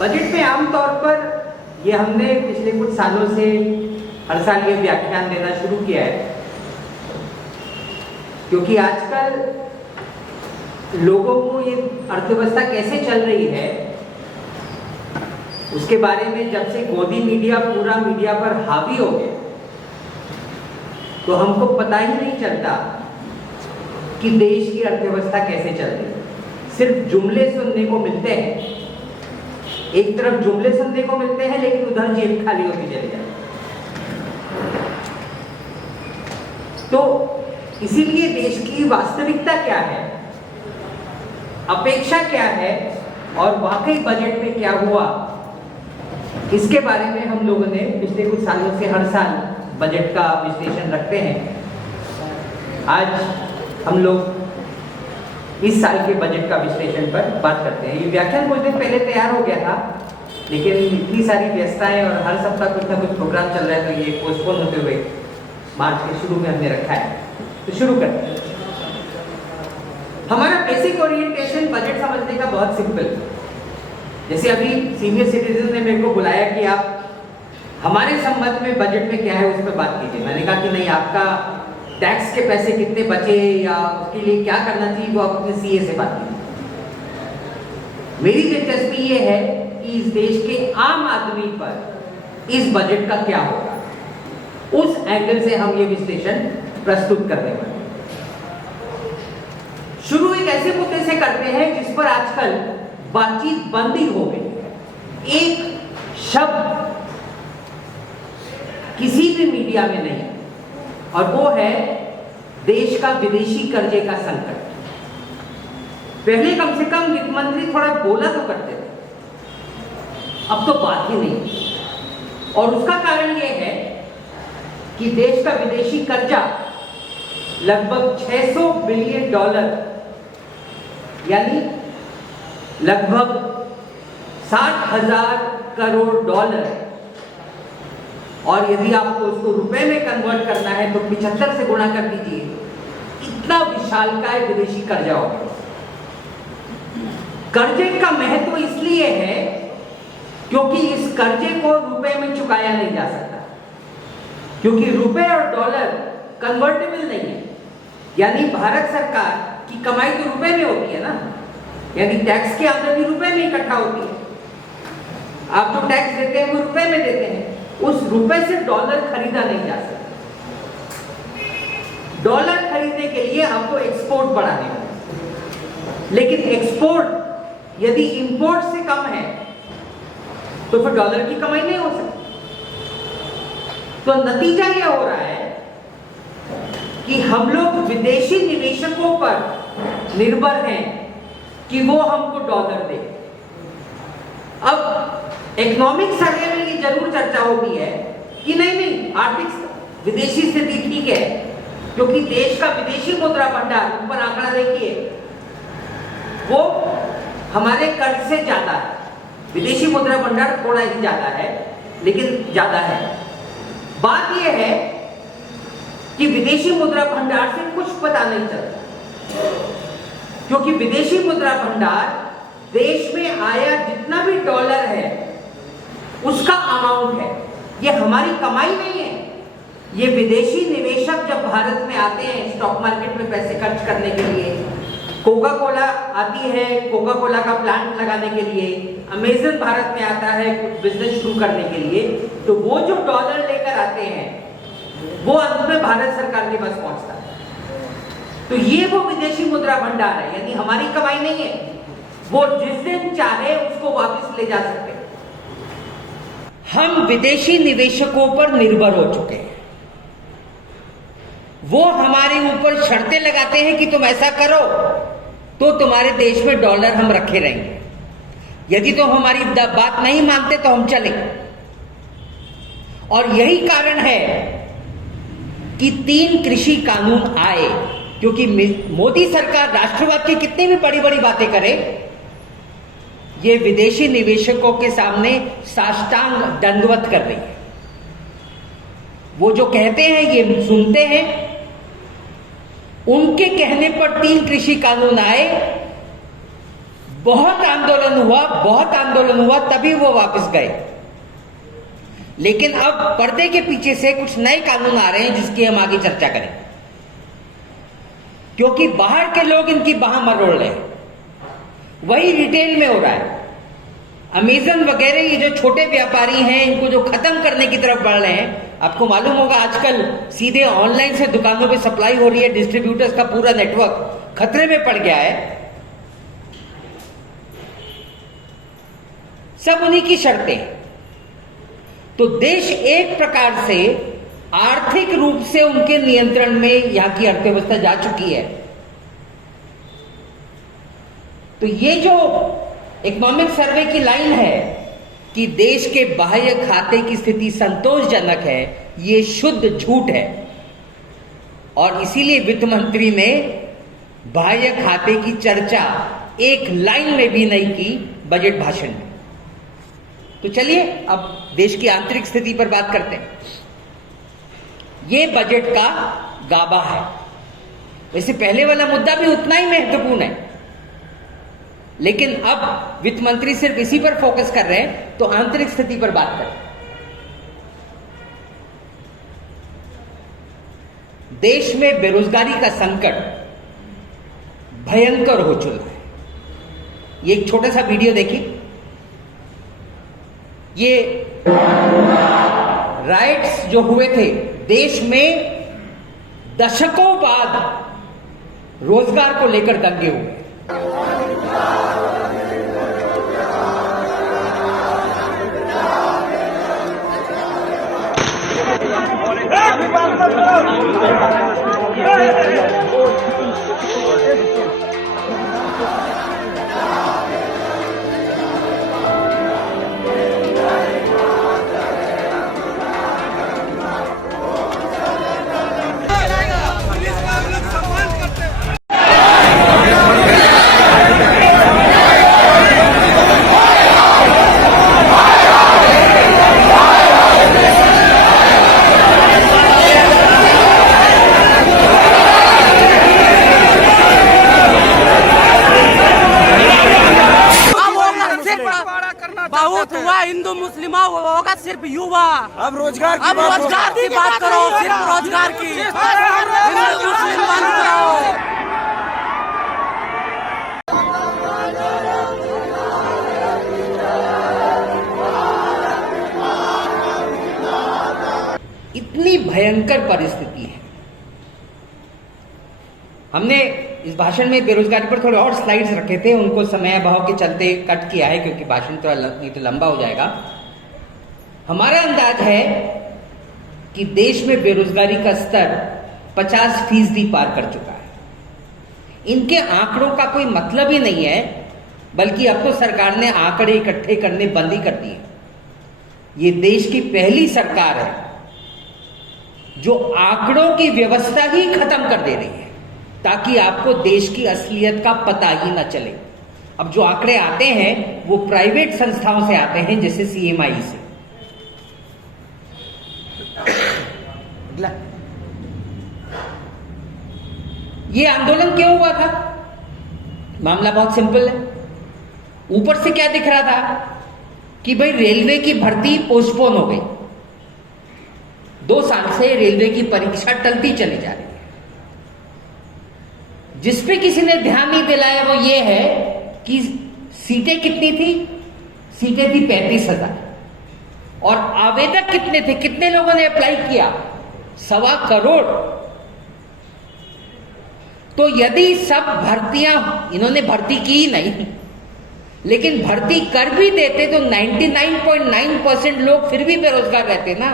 Budget में आमतौर पर ये हमने पिछले कुछ सालों से हर साल ये व्याख्यान देना शुरू किया है, क्योंकि आजकल लोगों को ये अर्थव्यवस्था कैसे चल रही है उसके बारे में जब से गोदी मीडिया पूरा मीडिया पर हावी हो गया तो हमको पता ही नहीं चलता कि देश की अर्थव्यवस्था कैसे चल रही है। सिर्फ जुमले सुनने को मिलते हैं, एक तरफ जुमले सुनने को मिलते हैं लेकिन उधर जेब खाली होती चली जाती है। तो इसीलिए देश की वास्तविकता क्या है, अपेक्षा क्या है और वाकई बजट में क्या हुआ, इसके बारे में हम लोगों ने पिछले कुछ सालों से हर साल बजट का विश्लेषण रखते हैं। आज हम लोग इस साल के बजट का विश्लेषण पर बात करते हैं। ये व्याख्यान कुछ दिन पहले तैयार हो गया था, लेकिन इतनी सारी व्यस्तताएं और हर सप्ताह कुछ ना कुछ प्रोग्राम चल रहा है तो ये पोस्टपोन होते हुए मार्च के शुरू में हमने रखा है। तो शुरू करते हैं। हमारा बेसिक ओरिएंटेशन बजट समझने का बहुत सिंपल है। जैसे अभी सीनियर सिटीजन ने मेरे को बुलाया कि आप हमारे संबंध में बजट में क्या है उस पर बात कीजिए। मैंने कहा कि नहीं, आपका टैक्स के पैसे कितने बचे या उसके लिए क्या करना चाहिए वो आप अपने सीए से बात कीजिए। मेरी दिलचस्पी ये है कि इस देश के आम आदमी पर इस बजट का क्या होगा, उस एंगल से हम ये विश्लेषण प्रस्तुत करने वाले हैं। शुरू एक ऐसे मुद्दे से करते हैं जिस पर आजकल बातचीत बंद ही हो गई है। एक शब्द किसी भी मीडिया में नहीं, और वो है देश का विदेशी कर्जे का संकट। पहले कम से कम वित्त मंत्री थोड़ा बोला तो करते थे, अब तो बात ही नहीं। और उसका कारण ये है कि देश का विदेशी कर्जा लगभग $600 बिलियन यानी लगभग 60,000 करोड़ डॉलर, और यदि आपको उसको रुपए में कन्वर्ट करना है तो 75 से गुणा कर दीजिए, इतना विशालकाय विदेशी कर्जा हो गया। कर्जे का महत्व इसलिए है क्योंकि इस कर्जे को रुपए में चुकाया नहीं जा सकता, क्योंकि रुपए और डॉलर कन्वर्टेबल नहीं है। यानी भारत सरकार की कमाई तो रुपए में होती है ना, यानी टैक्स की आमदनी रुपए में इकट्ठा होती है। आप जो टैक्स देते हैं वो रुपए में देते हैं, उस रुपए से डॉलर खरीदा नहीं जा सकता। डॉलर खरीदने के लिए आपको एक्सपोर्ट बढ़ाने होंगे, लेकिन एक्सपोर्ट यदि इंपोर्ट से कम है तो फिर डॉलर की कमाई नहीं हो सकती। तो नतीजा यह हो रहा है कि हम लोग विदेशी निवेशकों पर निर्भर हैं कि वो हमको डॉलर दे। अब इकोनॉमिक सर्वे में ये जरूर चर्चा होती है कि नहीं, आर्थिक विदेशी स्थिति ठीक है, क्योंकि देश का विदेशी मुद्रा भंडार, ऊपर आंकड़ा देखिए, वो हमारे कर्ज से ज्यादा है। विदेशी मुद्रा भंडार थोड़ा ही ज्यादा है, लेकिन ज्यादा है। बात यह है कि विदेशी मुद्रा भंडार से कुछ पता नहीं चलता, क्योंकि विदेशी मुद्रा भंडार देश में आया जितना भी डॉलर है उसका अमाउंट है। ये हमारी कमाई नहीं है। ये विदेशी निवेशक जब भारत में आते हैं स्टॉक मार्केट में पैसे खर्च करने के लिए, कोका कोला आती है कोका कोला का प्लांट लगाने के लिए, अमेज़न भारत में आता है कुछ बिजनेस शुरू करने के लिए, तो वो जो डॉलर लेकर आते हैं वो अंत में भारत सरकार के पास पहुंचता है। तो ये वो विदेशी मुद्रा भंडार है, यानी हमारी कमाई नहीं है। वो जिस दिन चाहे उसको वापस ले जा सकते हैं। हम विदेशी निवेशकों पर निर्भर हो चुके हैं। वो हमारे ऊपर शर्तें लगाते हैं कि तुम ऐसा करो तो तुम्हारे देश में डॉलर हम रखे रहेंगे, यदि तुम हमारी बात नहीं मानते तो हम चले। और यही कारण है कि 3 कृषि कानून आए, क्योंकि मोदी सरकार राष्ट्रवाद की कितनी भी बड़ी बड़ी बातें करे, ये विदेशी निवेशकों के सामने साष्टांग दंडवत कर रही है। वो जो कहते हैं ये सुनते हैं। उनके कहने पर 3 कृषि कानून आए बहुत आंदोलन हुआ, तभी वो वापस गए। लेकिन अब पर्दे के पीछे से कुछ नए कानून आ रहे हैं जिसकी हम आगे चर्चा करें, क्योंकि बाहर के लोग इनकी बाह मरोड़ रहे हैं। वही रिटेल में हो रहा है। अमेजन वगैरह ये जो छोटे व्यापारी हैं, इनको जो खत्म करने की तरफ बढ़ रहे हैं। आपको मालूम होगा आजकल सीधे ऑनलाइन से दुकानों पे सप्लाई हो रही है, डिस्ट्रीब्यूटर्स का पूरा नेटवर्क खतरे में पड़ गया है। सब उन्हीं की शर्तें। तो देश एक प्रकार से आर्थिक रूप से उनके नियंत्रण में यहां की अर्थव्यवस्था जा चुकी है। तो ये जो इकोनॉमिक सर्वे की लाइन है कि देश के बाह्य खाते की स्थिति संतोषजनक है, ये शुद्ध झूठ है। और इसीलिए वित्त मंत्री ने बाह्य खाते की चर्चा एक लाइन में भी नहीं की बजट भाषण में। तो चलिए अब देश की आंतरिक स्थिति पर बात करते हैं। ये बजट का गाबा है। वैसे पहले वाला मुद्दा भी उतना ही महत्वपूर्ण है, लेकिन अब वित्त मंत्री सिर्फ इसी पर फोकस कर रहे हैं, तो आंतरिक स्थिति पर बात करें। देश में बेरोजगारी का संकट भयंकर हो चुका है। ये एक छोटा सा वीडियो देखिए। ये राइट्स जो हुए थे देश में, दशकों बाद रोजगार को लेकर दंगे हुए। बहुत हुआ, हिंदू मुस्लिम होगा सिर्फ युवा। अब रोजगार की बात करो, सिर्फ रोजगार की। हिंदू मुस्लिम बंद करो। इतनी भयंकर परिस्थिति है। हमने इस भाषण में बेरोजगारी पर थोड़े और स्लाइड्स रखे थे, उनको समय अभाव के चलते कट किया है क्योंकि भाषण तो नहीं तो लंबा हो जाएगा। हमारा अंदाज है कि देश में बेरोजगारी का स्तर 50% पार कर चुका है। इनके आंकड़ों का कोई मतलब ही नहीं है, बल्कि अब तो सरकार ने आंकड़े इकट्ठे करने बंद ही कर दिए। ये देश की पहली सरकार है जो आंकड़ों की व्यवस्था ही खत्म कर दे रही है, ताकि आपको देश की असलियत का पता ही ना चले। अब जो आंकड़े आते हैं वो प्राइवेट संस्थाओं से आते हैं, जैसे CMI से। ये आंदोलन क्यों हुआ था? मामला बहुत सिंपल है। ऊपर से क्या दिख रहा था कि भाई रेलवे की भर्ती पोस्टपोन हो गई। 2 साल से रेलवे की परीक्षा टलती चली जा रही है। जिस पे किसी ने ध्यान नहीं दिलाया वो ये है कि सीटें कितनी थी? सीटें थी 35,000। और आवेदक कितने थे? कितने लोगों ने अप्लाई किया? 1.25 करोड़। तो यदि सब भर्तियां, इन्होंने भर्ती की ही नहीं, लेकिन भर्ती कर भी देते तो 99.9% लोग फिर भी बेरोजगार रहते ना।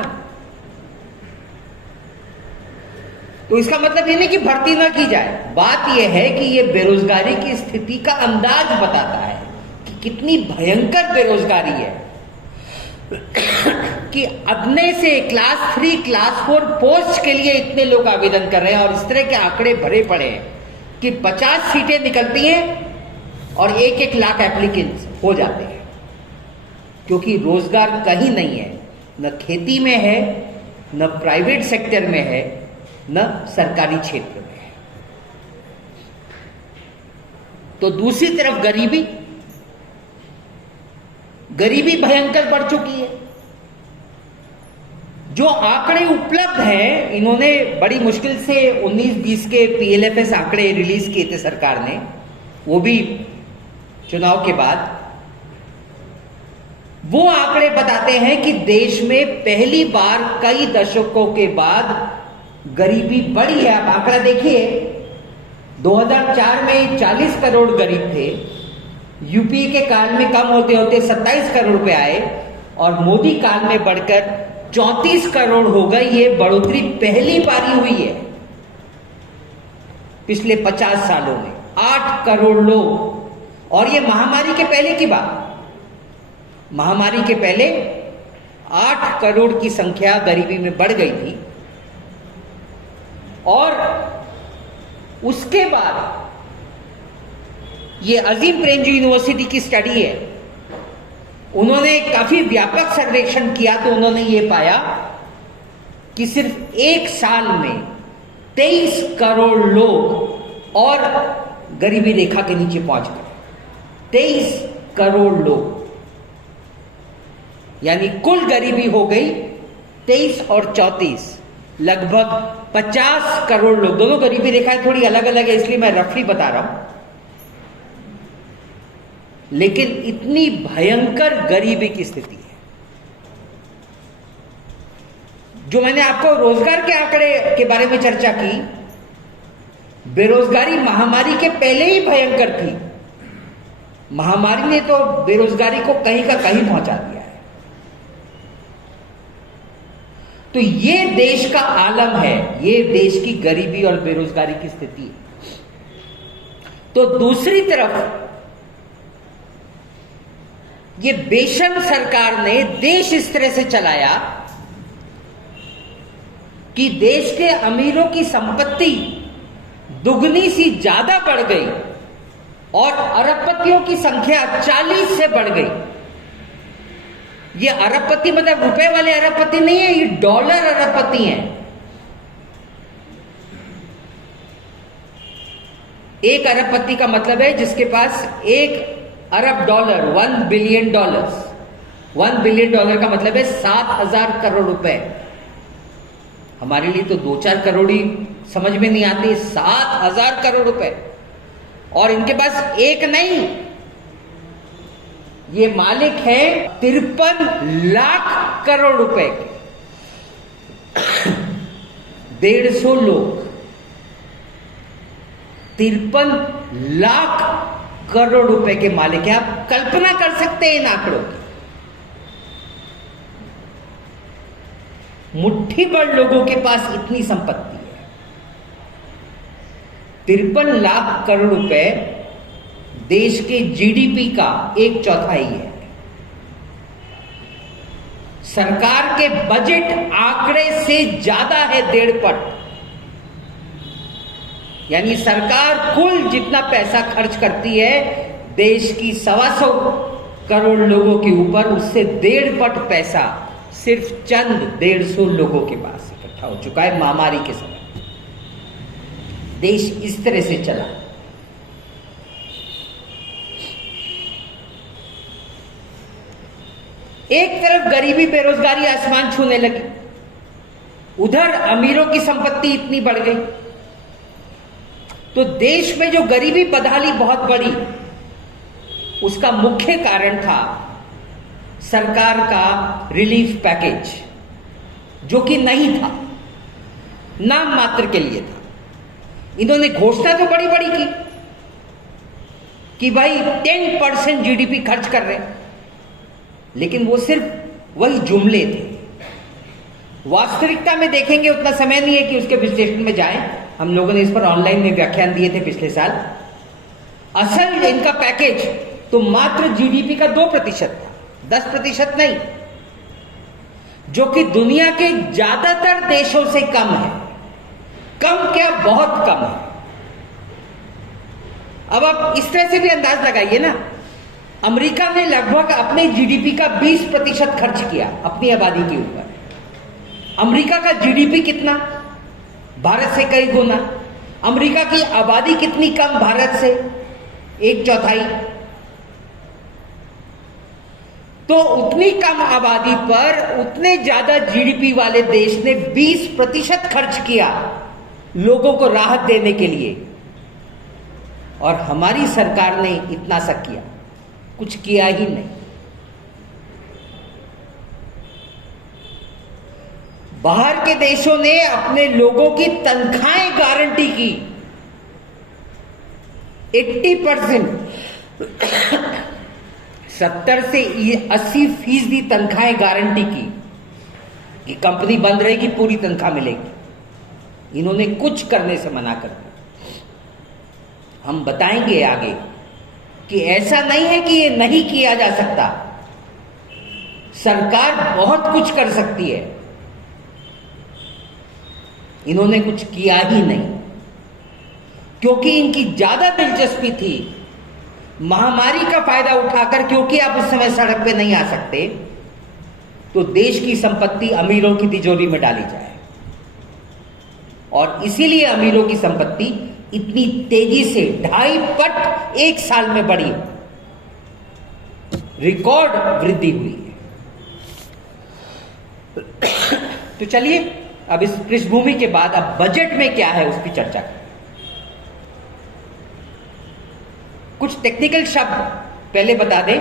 तो इसका मतलब ये नहीं कि भर्ती ना की जाए। बात यह है कि ये बेरोजगारी की स्थिति का अंदाज बताता है कि कितनी भयंकर बेरोजगारी है कि अपने से क्लास 3, क्लास 4 पोस्ट के लिए इतने लोग आवेदन कर रहे हैं। और इस तरह के आंकड़े भरे पड़े हैं कि 50 सीटें निकलती हैं और 1-1 लाख एप्लीकेंट्स हो जाते हैं, क्योंकि रोजगार कहीं नहीं है। न खेती में है, न प्राइवेट सेक्टर में है, न सरकारी क्षेत्र में है। तो दूसरी तरफ गरीबी, गरीबी भयंकर बढ़ चुकी है। जो आंकड़े उपलब्ध हैं, इन्होंने बड़ी मुश्किल से 19-20 के पीएलएफएस आंकड़े रिलीज किए थे सरकार ने, वो भी चुनाव के बाद। वो आंकड़े बताते हैं कि देश में पहली बार कई दशकों के बाद गरीबी बढ़ी है। आप आंकड़ा देखिए, 2004 में 40 करोड़ गरीब थे, यूपीए के काल में कम होते होते 27 करोड़ पे आए और मोदी काल में बढ़कर 34 करोड़ हो गई। ये बढ़ोतरी पहली बारी हुई है पिछले 50 सालों में। 8 करोड़ लोग, और ये महामारी के पहले की बात। महामारी के पहले 8 करोड़ की संख्या गरीबी में बढ़ गई थी। और उसके बाद ये अजीम प्रेमजी यूनिवर्सिटी की स्टडी है, उन्होंने काफी व्यापक सर्वेक्षण किया तो उन्होंने ये पाया कि सिर्फ एक साल में 23 करोड़ लोग और गरीबी रेखा के नीचे पहुंच गए। 23 करोड़ लोग, यानी कुल गरीबी हो गई 23 और 34, लगभग 50 करोड़ लोग। दोनों गरीबी रेखाएं थोड़ी अलग अलग है, इसलिए मैं रफली बता रहा हूं, लेकिन इतनी भयंकर गरीबी की स्थिति है। जो मैंने आपको रोजगार के आंकड़े के बारे में चर्चा की, बेरोजगारी महामारी के पहले ही भयंकर थी। महामारी ने तो बेरोजगारी को कहीं का कहीं पहुंचा दिया है। तो ये देश का आलम है, ये देश की गरीबी और बेरोजगारी की स्थिति है। तो दूसरी तरफ ये बेशर्म सरकार ने देश इस तरह से चलाया कि देश के अमीरों की संपत्ति दुगनी सी ज्यादा बढ़ गई और अरबपतियों की संख्या 40 से बढ़ गई। ये अरबपति मतलब रुपए वाले अरबपति नहीं है, ये डॉलर अरबपति हैं। एक अरबपति का मतलब है जिसके पास 1 अरब डॉलर, $1 बिलियन। $1 बिलियन का मतलब है 7,000 करोड़ रुपए। हमारे लिए तो 2-4 करोड़ ही समझ में नहीं आती, 7,000 करोड़ रुपए। और इनके पास एक नहीं, ये मालिक है 53 लाख करोड़ रुपए के। 150 लोग 53 लाख करोड़ रुपए के मालिक हैं। आप कल्पना कर सकते हैं इन आंकड़ों की। मुट्ठी भर लोगों के पास इतनी संपत्ति है। 53 लाख करोड़ रुपए देश के जीडीपी का 1/4 है। सरकार के बजट आंकड़े से ज्यादा है 1.5 पट। यानी सरकार कुल जितना पैसा खर्च करती है देश की 125 करोड़ लोगों के ऊपर, उससे 1.5 पट पैसा सिर्फ चंद 150 लोगों के पास इकट्ठा हो चुका है। महामारी के समय देश इस तरह से चला। एक तरफ गरीबी बेरोजगारी आसमान छूने लगी, उधर अमीरों की संपत्ति इतनी बढ़ गई। तो देश में जो गरीबी बदहाली बहुत बढ़ी, उसका मुख्य कारण था सरकार का रिलीफ पैकेज, जो कि नहीं था, नाम मात्र के लिए था। इन्होंने घोषणा तो बड़ी बड़ी की कि भाई 10% जीडीपी खर्च कर रहे हैं, लेकिन वो सिर्फ वही जुमले थे। वास्तविकता में देखेंगे, उतना समय नहीं है कि उसके विश्लेषण में जाएं। हम लोगों ने इस पर ऑनलाइन में व्याख्यान दिए थे पिछले साल। असल इनका पैकेज तो मात्र जीडीपी का 2% था, 10% नहीं, जो कि दुनिया के ज्यादातर देशों से कम है। कम क्या, बहुत कम है। अब आप इस तरह से भी अंदाज लगाइए ना, अमेरिका ने लगभग अपने जीडीपी का 20% खर्च किया अपनी आबादी के ऊपर। अमेरिका का जीडीपी कितना? भारत से कई गुना। अमेरिका की आबादी कितनी कम भारत से? 1/4। तो उतनी कम आबादी पर उतने ज्यादा जीडीपी वाले देश ने 20% खर्च किया लोगों को राहत देने के लिए, और हमारी सरकार ने इतना सा किया? कुछ किया ही नहीं। बाहर के देशों ने अपने लोगों की तनख्वाहें गारंटी की 80%, 70 से 80% तनख्वाहें गारंटी की कि कंपनी बंद रहेगी, पूरी तनख्वाह मिलेगी। इन्होंने कुछ करने से मना कर दिया। हम बताएंगे आगे कि ऐसा नहीं है कि ये नहीं किया जा सकता। सरकार बहुत कुछ कर सकती है, इन्होंने कुछ किया ही नहीं, क्योंकि इनकी ज्यादा दिलचस्पी थी महामारी का फायदा उठाकर, क्योंकि आप उस समय सड़क पे नहीं आ सकते, तो देश की संपत्ति अमीरों की तिजोरी में डाली जाए। और इसीलिए अमीरों की संपत्ति इतनी तेजी से 2.5 पट एक साल में बढ़ी, रिकॉर्ड वृद्धि हुई है। तो चलिए अब इस पृष्ठभूमि के बाद अब बजट में क्या है उसकी चर्चा करें। कुछ टेक्निकल शब्द पहले बता दें,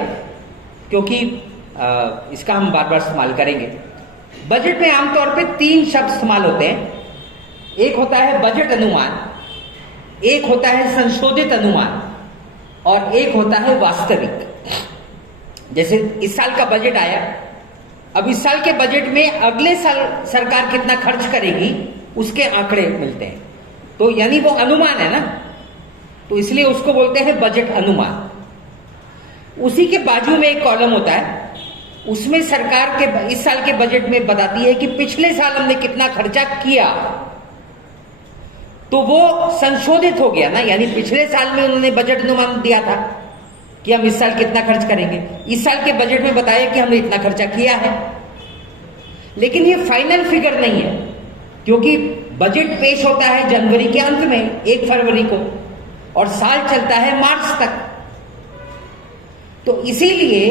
क्योंकि इसका हम बार बार इस्तेमाल करेंगे। बजट में आमतौर पे 3 शब्द इस्तेमाल होते हैं। एक होता है बजट अनुमान, एक होता है संशोधित अनुमान, और एक होता है वास्तविक। जैसे इस साल का बजट आया, अब इस साल के बजट में अगले साल सरकार कितना खर्च करेगी उसके आंकड़े मिलते हैं, तो यानी वो अनुमान है ना, तो इसलिए उसको बोलते हैं बजट अनुमान। उसी के बाजू में एक कॉलम होता है, उसमें सरकार के इस साल के बजट में बताती है कि पिछले साल हमने कितना खर्चा किया, तो वो संशोधित हो गया ना, यानी पिछले साल में उन्होंने बजट अनुमान दिया था कि हम इस साल कितना खर्च करेंगे, इस साल के बजट में बताया कि हमने इतना खर्चा किया है। लेकिन ये फाइनल फिगर नहीं है, क्योंकि बजट पेश होता है जनवरी के अंत में 1 फरवरी को, और साल चलता है मार्च तक। तो इसीलिए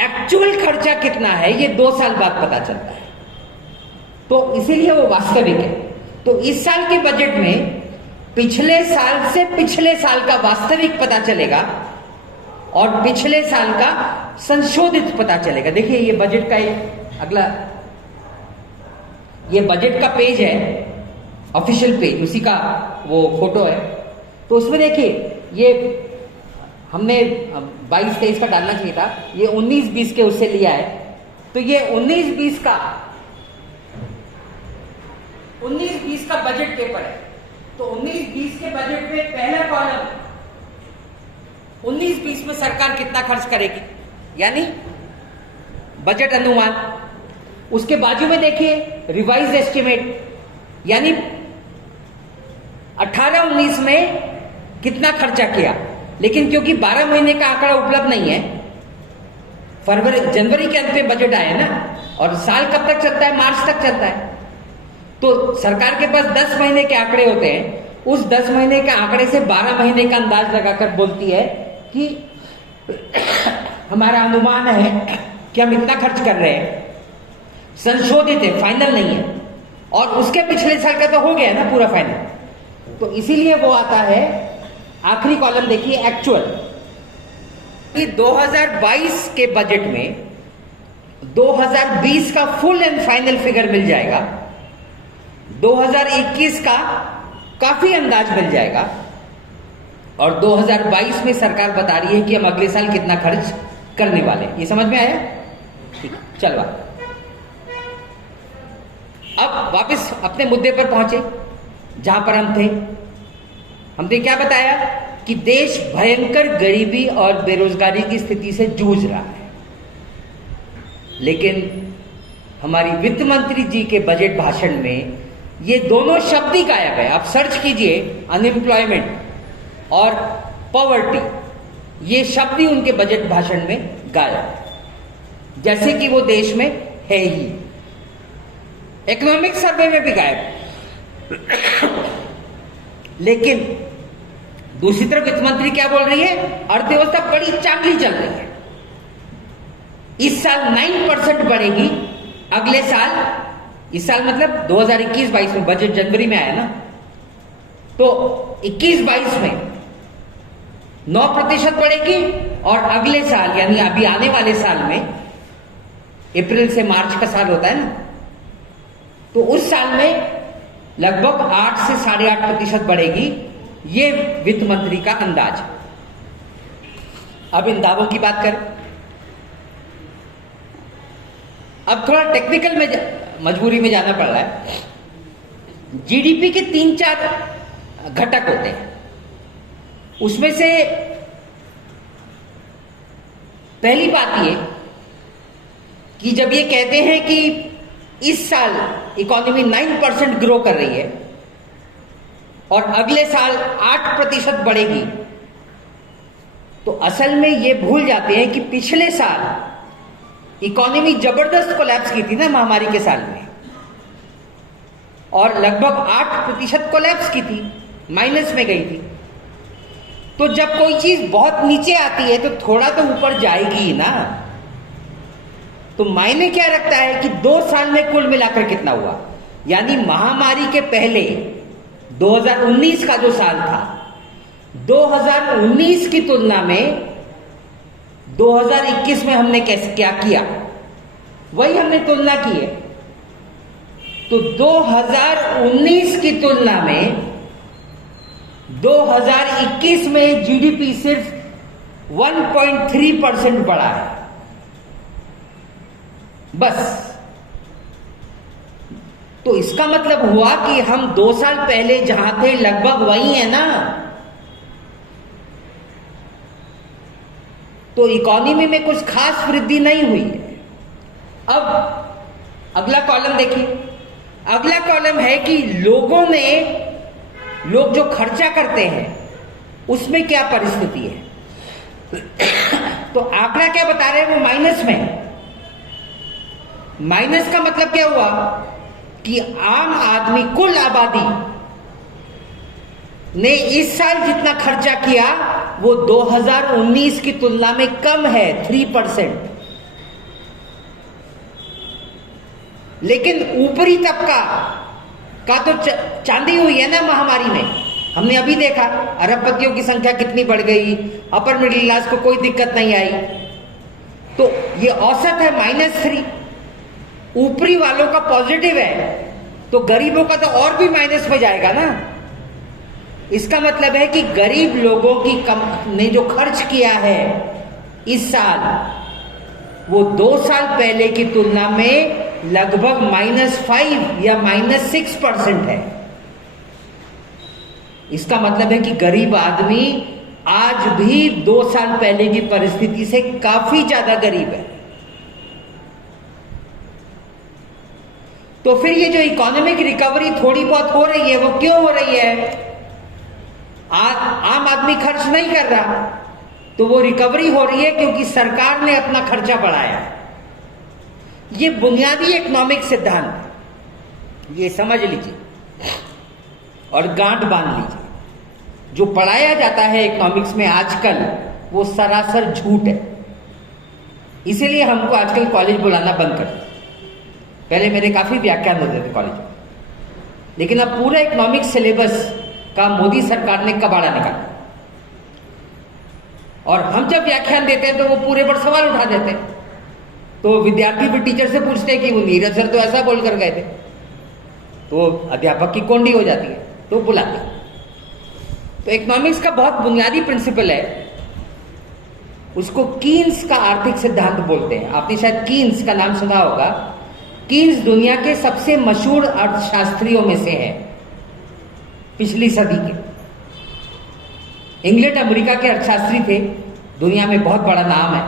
एक्चुअल खर्चा कितना है ये 2 साल बाद पता चलता है, तो इसीलिए वो वास्तविक है। तो इस साल के बजट में पिछले साल से पिछले साल का वास्तविक पता चलेगा और पिछले साल का संशोधित पता चलेगा। देखिए ये बजट का एक अगला, ये बजट का पेज है, ऑफिशियल पेज, उसी का वो फोटो है। तो उसमें देखिए ये हमने 22-23 का डालना चाहिए था, ये 19-20 के उससे लिया है। तो ये 19-20 का बजट पेपर है। तो 19-20 के बजट में पहला कॉलम 19-20 में सरकार कितना खर्च करेगी, यानी बजट अनुमान। उसके बाजू में देखिए रिवाइज एस्टिमेट, यानी 18-19 में कितना खर्चा किया। लेकिन क्योंकि 12 महीने का आंकड़ा उपलब्ध नहीं है, जनवरी के अंत में बजट आया ना, और साल कब तक चलता है, मार्च तक चलता है। तो सरकार के पास 10 महीने के आंकड़े होते हैं, उस 10 महीने के आंकड़े से 12 महीने का अंदाज लगाकर बोलती है कि हमारा अनुमान है कि हम इतना खर्च कर रहे हैं, संशोधित है, फाइनल नहीं है। और उसके पिछले साल का तो हो गया ना पूरा फाइनल, तो इसीलिए वो आता है। आखिरी कॉलम देखिए एक्चुअल, कि 2022 के बजट में 2020 का फुल एंड फाइनल फिगर मिल जाएगा, 2021 का काफी अंदाज मिल जाएगा, और 2022 में सरकार बता रही है कि हम अगले साल कितना खर्च करने वाले। ये समझ में आया? ठीक, चलो अब वापस अपने मुद्दे पर पहुंचे जहां पर हम थे। हमने क्या बताया कि देश भयंकर गरीबी और बेरोजगारी की स्थिति से जूझ रहा है, लेकिन हमारी वित्त मंत्री जी के बजट भाषण में ये दोनों शब्द ही गायब है। आप सर्च कीजिए अनएम्प्लॉयमेंट और पॉवर्टी, ये शब्द ही उनके बजट भाषण में गायब है, जैसे कि वो देश में है ही। इकोनॉमिक सर्वे में भी गायब। लेकिन दूसरी तरफ वित्त मंत्री क्या बोल रही है, अर्थव्यवस्था बड़ी चांगली चल रही है। इस साल 9% बढ़ेगी, अगले साल, इस साल मतलब 2021-22 में, बजट जनवरी में आया ना, तो 21-22 में 9% बढ़ेगी और अगले साल यानी अभी आने वाले साल में, अप्रैल से मार्च का साल होता है ना, तो उस साल में लगभग 8 से 8.5% बढ़ेगी। ये वित्त मंत्री का अंदाज। अब इन दावों की बात करें। अब थोड़ा टेक्निकल में मजबूरी में जाना पड़ रहा है। जीडीपी के 3-4 घटक होते हैं, उसमें से पहली बात ये कि जब ये कहते हैं कि इस साल इकोनॉमी 9% ग्रो कर रही है और अगले साल 8% बढ़ेगी, तो असल में ये भूल जाते हैं कि पिछले साल इकोनॉमी जबरदस्त कोलैप्स की थी ना महामारी के साल में, और लगभग 8% कोलैप्स की थी, माइनस में गई थी। तो जब कोई चीज बहुत नीचे आती है तो थोड़ा तो ऊपर जाएगी ही ना। तो मायने क्या रखता है कि 2 साल में कुल मिलाकर कितना हुआ, यानी महामारी के पहले 2019 का जो साल था, 2019 की तुलना में 2021 में हमने कैसे क्या किया, वही हमने तुलना की है। तो 2019 की तुलना में 2021 में जीडीपी सिर्फ 1.3% बढ़ा है, बस। तो इसका मतलब हुआ कि हम 2 साल पहले जहां थे लगभग वही है ना। तो इकोनॉमी में कुछ खास वृद्धि नहीं हुई है। अब अगला कॉलम देखिए। अगला कॉलम है कि लोग जो खर्चा करते हैं उसमें क्या परिस्थिति है। तो आंकड़ा क्या बता रहे हैं, वो माइनस में है। माइनस का मतलब क्या हुआ कि आम आदमी, कुल आबादी ने इस साल जितना खर्चा किया वो 2019 की तुलना में कम है, 3%। लेकिन ऊपरी तबका का तो चांदी हुई है ना महामारी में। हमने अभी देखा अरबपतियों की संख्या कितनी बढ़ गई, अपर मिडिल क्लास को कोई दिक्कत नहीं आई। तो ये औसत है -3, ऊपरी वालों का पॉजिटिव है, तो गरीबों का तो और भी माइनस में जाएगा ना। इसका मतलब है कि गरीब लोगों की ने जो खर्च किया है इस साल, वो 2 साल पहले की तुलना में लगभग -5 या -6% है। इसका मतलब है कि गरीब आदमी आज भी 2 साल पहले की परिस्थिति से काफी ज्यादा गरीब है। तो फिर ये जो इकोनॉमिक रिकवरी थोड़ी बहुत हो रही है, वो क्यों हो रही है? आम आदमी खर्च नहीं कर रहा, तो वो रिकवरी हो रही है क्योंकि सरकार ने अपना खर्चा बढ़ाया। ये बुनियादी इकोनॉमिक सिद्धांत है, ये समझ लीजिए और गांठ बांध लीजिए। जो पढ़ाया जाता है इकोनॉमिक्स में आजकल, वो सरासर झूठ है। इसीलिए हमको आजकल कॉलेज बुलाना बंद कर दिया। पहले मेरे काफी व्याख्यान होते थे कॉलेज में, लेकिन अब पूरा इकोनॉमिक्स सिलेबस का मोदी सरकार ने कबाड़ा निकाला। और हम जब व्याख्यान देते हैं तो वो पूरे पर सवाल उठा देते हैं। तो विद्यार्थी भी टीचर से पूछते हैं कि वो नीरज सर तो ऐसा बोलकर गए थे, तो अध्यापक की कोंडी हो जाती है, तो बुलाते हैं। तो इकोनॉमिक्स का बहुत बुनियादी प्रिंसिपल है, उसको कीन्स का आर्थिक सिद्धांत बोलते हैं। आपने शायद कीन्स का नाम सुना होगा। कीन्स दुनिया के सबसे मशहूर अर्थशास्त्रियों में से है, पिछली सदी के। इंग्लैंड अमेरिका के अर्थशास्त्री थे, दुनिया में बहुत बड़ा नाम है।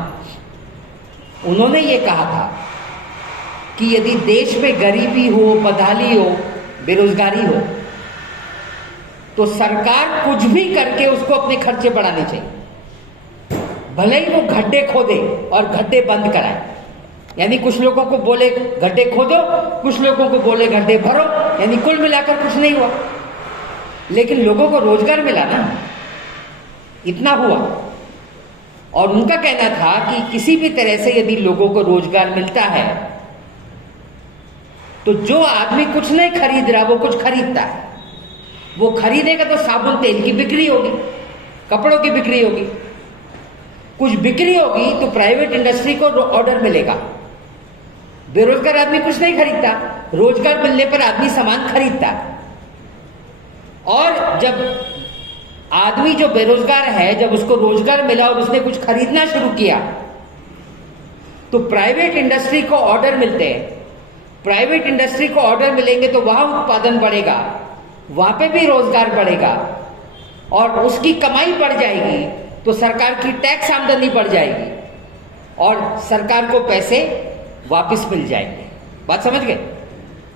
उन्होंने ये कहा था कि यदि देश में गरीबी हो, बदहाली हो, बेरोजगारी हो, तो सरकार कुछ भी करके उसको अपने खर्चे बढ़ाने चाहिए। भले ही वो गड्ढे खोदे और गड्ढे बंद कराए, यानी कुछ लोगों को बोले गड्ढे खोदो, कुछ लोगों को बोले गड्ढे भरो, यानी कुल मिलाकर कुछ नहीं हुआ, लेकिन लोगों को रोजगार मिला ना, इतना हुआ। और उनका कहना था कि किसी भी तरह से यदि लोगों को रोजगार मिलता है तो जो आदमी कुछ नहीं खरीद रहा वो कुछ खरीदता है, वो खरीदेगा तो साबुन तेल की बिक्री होगी, कपड़ों की बिक्री होगी, कुछ बिक्री होगी तो प्राइवेट इंडस्ट्री को ऑर्डर मिलेगा। बेरोजगार आदमी कुछ नहीं खरीदता, रोजगार मिलने पर आदमी सामान खरीदता। और जब आदमी जो बेरोजगार है, जब उसको रोजगार मिला और उसने कुछ खरीदना शुरू किया तो प्राइवेट इंडस्ट्री को ऑर्डर मिलते हैं। प्राइवेट इंडस्ट्री को ऑर्डर मिलेंगे तो वहां उत्पादन बढ़ेगा, वहां पे भी रोजगार बढ़ेगा और उसकी कमाई बढ़ जाएगी तो सरकार की टैक्स आमदनी बढ़ जाएगी और सरकार को पैसे वापस मिल जाएंगे। बात समझ गए?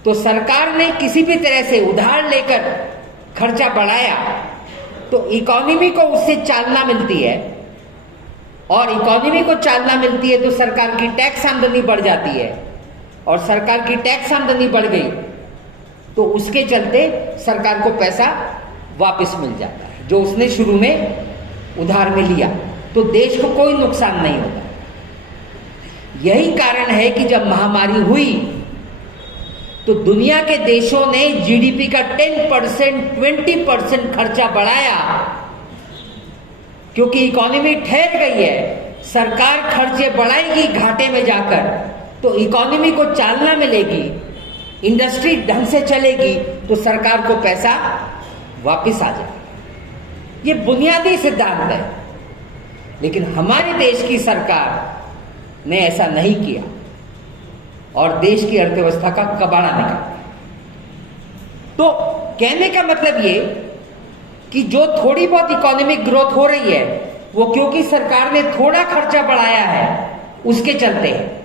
तो सरकार ने किसी भी तरह से उधार लेकर खर्चा बढ़ाया तो इकोनॉमी को उससे चालना मिलती है और इकोनॉमी को चालना मिलती है तो सरकार की टैक्स आमदनी बढ़ जाती है और सरकार की टैक्स आमदनी बढ़ गई तो उसके चलते सरकार को पैसा वापस मिल जाता है जो उसने शुरू में उधार में लिया, तो देश को कोई नुकसान नहीं होता। यही कारण है कि जब महामारी हुई तो दुनिया के देशों ने जीडीपी का 10%, 20% खर्चा बढ़ाया क्योंकि इकोनॉमी ठहर गई है। सरकार खर्चे बढ़ाएगी घाटे में जाकर तो इकोनॉमी को चालना मिलेगी, इंडस्ट्री ढंग से चलेगी तो सरकार को पैसा वापस आ जाएगा। ये बुनियादी सिद्धांत है, लेकिन हमारे देश की सरकार ने ऐसा नहीं किया और देश की अर्थव्यवस्था का कबाड़ा निकाला। तो कहने का मतलब ये कि जो थोड़ी बहुत इकोनॉमिक ग्रोथ हो रही है वो क्योंकि सरकार ने थोड़ा खर्चा बढ़ाया है उसके चलते है।